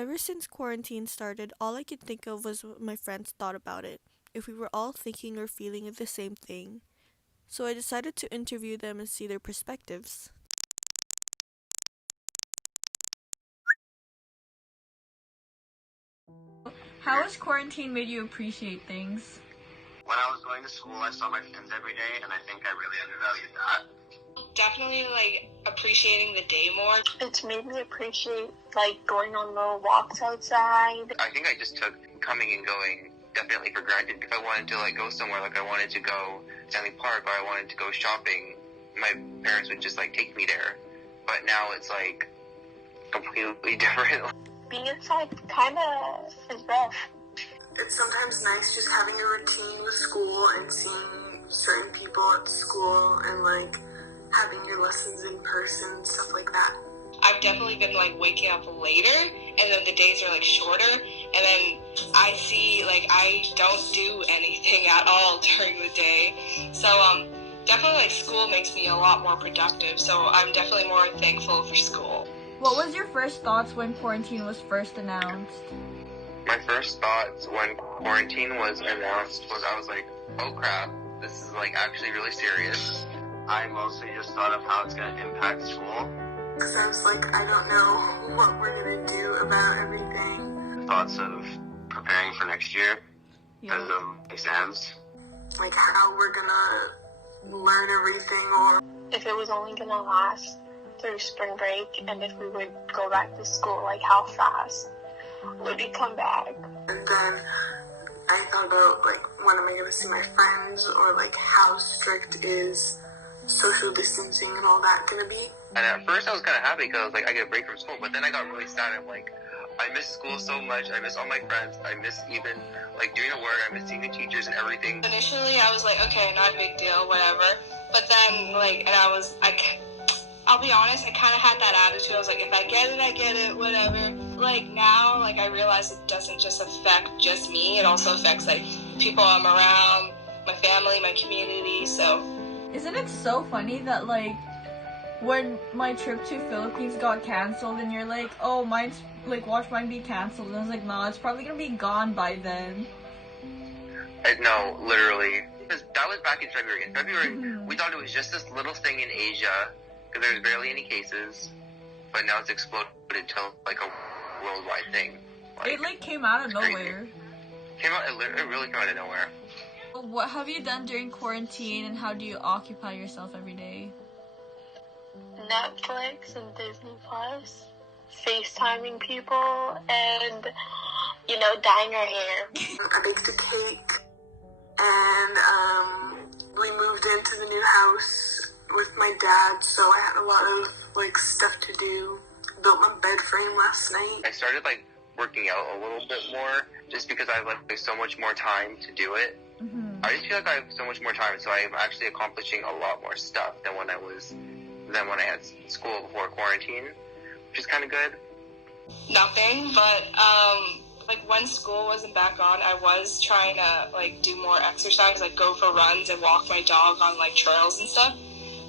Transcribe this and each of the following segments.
Ever since quarantine started, all I could think of was what my friends thought about it, if we were all thinking or feeling the same thing. So I decided to interview them and see their perspectives. How has quarantine made you appreciate things? When I was going to school, I saw my friends every day, and I think I really undervalued that. Definitely, appreciating the day more. It's made me appreciate, going on little walks outside. I think I just took coming and going definitely for granted. If I wanted to, go somewhere, I wanted to go to Stanley Park or I wanted to go shopping, my parents would just, take me there. But now it's, completely different. Being inside kind of is rough. It's sometimes nice just having a routine with school and seeing certain people at school and having your lessons in person, stuff like that. I've definitely been waking up later, and then the days are shorter, and then I see I don't do anything at all during the day. So definitely school makes me a lot more productive. So I'm definitely more thankful for school. What was your first thoughts when quarantine was first announced? My first thoughts when quarantine was announced was I was like, oh crap, this is actually really serious. I mostly just thought of how it's going to impact school. Because I was I don't know what we're going to do about everything. Thoughts of preparing for next year because of exams. How we're going to learn everything, or if it was only going to last through spring break, and if we would go back to school, how fast would it come back? And then I thought about, when am I going to see my friends, or, how strict is social distancing and all that going to be? And at first I was kind of happy because, I get a break from school, but then I got really sad. I'm I miss school so much. I miss all my friends. I miss even, doing the work. I miss seeing the teachers and everything. Initially, I was okay, not a big deal, whatever. But then, I'll be honest, I kind of had that attitude. I was if I get it, whatever. Now, I realize it doesn't just affect just me. It also affects, people I'm around, my family, my community, so. Isn't it so funny that, when my trip to Philippines got canceled and you're oh, mine's, watch mine be canceled. And I was nah, it's probably gonna be gone by then. No, literally. Because that was back in February. In February, we thought it was just this little thing in Asia, because there's barely any cases, but now it's exploded to a worldwide thing. It came out of nowhere. It really came out of nowhere. What have you done during quarantine, and how do you occupy yourself every day? Netflix and Disney Plus, FaceTiming people, and dyeing our hair. I baked a cake, and we moved into the new house with my dad, so I had a lot of stuff to do. Built my bed frame last night. I started working out a little bit more just because I have so much more time to do it. I just feel I have so much more time, so I'm actually accomplishing a lot more stuff than when I had school before quarantine, which is kind of good. Nothing, but when school wasn't back on, I was trying to do more exercise, go for runs and walk my dog on trails and stuff.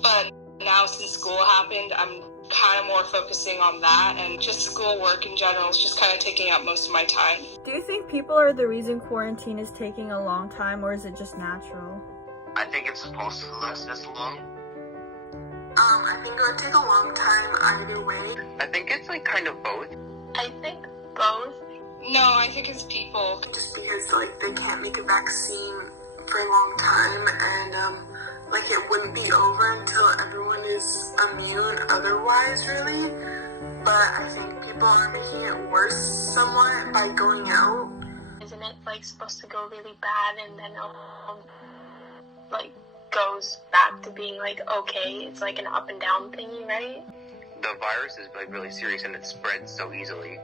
But now since school happened, I'm kind of more focusing on that, and just schoolwork in general is just kind of taking up most of my time. Do you think people are the reason quarantine is taking a long time, or is it just natural? I think it's supposed to last this long. I think it would take a long time either way. I think it's kind of both. I think both. No, I think it's people. Just because they can't make a vaccine for a long time, and it wouldn't be over until everyone is immune otherwise, really. But I think people are making it worse somewhat by going out. Isn't it supposed to go really bad, and then goes back to being okay? It's an up and down thingy, right? The virus is really serious, and it spreads so easily.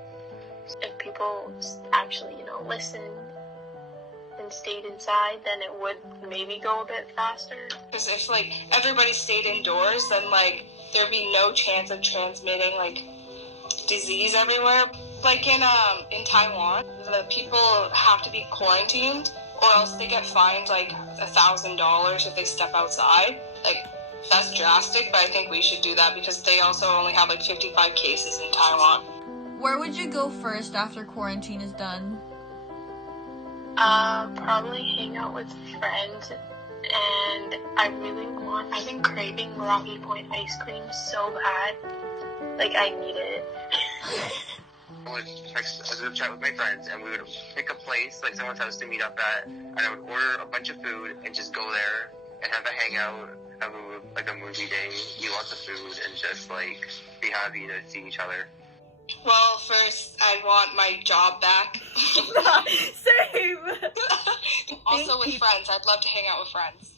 If people actually, listen and stayed inside, then it would maybe go a bit faster. Because if everybody stayed indoors, then there'd be no chance of transmitting disease everywhere. In Taiwan, the people have to be quarantined, or else they get fined $1,000 if they step outside. That's drastic, but I think we should do that because they also only have 55 cases in Taiwan. Where would you go first after quarantine is done? Probably hang out with friends, and I've been craving Rocky Point ice cream so bad. Like, I need it. I would text a group chat with my friends, and we would pick a place, like someone's house to meet up at, and I would order a bunch of food and just go there and have a hangout, have a movie day, eat lots of food, and just like be happy to see each other. Well, first, I want my job back. Same! Also with friends. I'd love to hang out with friends.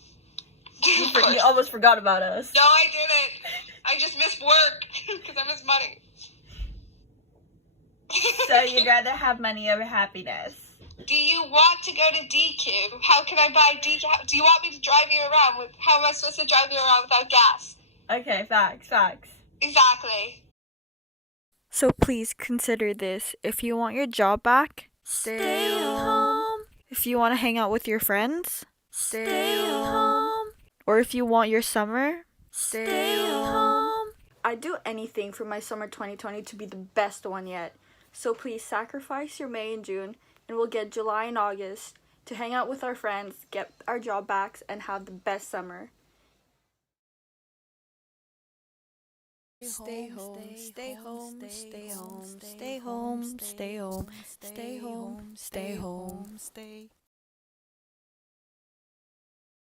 You almost forgot about us. No, I didn't. I just missed work because I miss money. So you'd rather have money over happiness. Do you want to go to DQ? How can I buy DQ? Do you want me to drive you around? How am I supposed to drive you around without gas? Okay, facts. Exactly. So please consider this. If you want your job back, stay home. If you want to hang out with your friends, stay home. Or if you want your summer, stay home. I'd do anything for my summer 2020 to be the best one yet. So please sacrifice your May and June, and we'll get July and August to hang out with our friends, get our job backs, and have the best summer. Stay home, stay home, stay home, stay home, stay home, stay home, stay home, stay home, stay.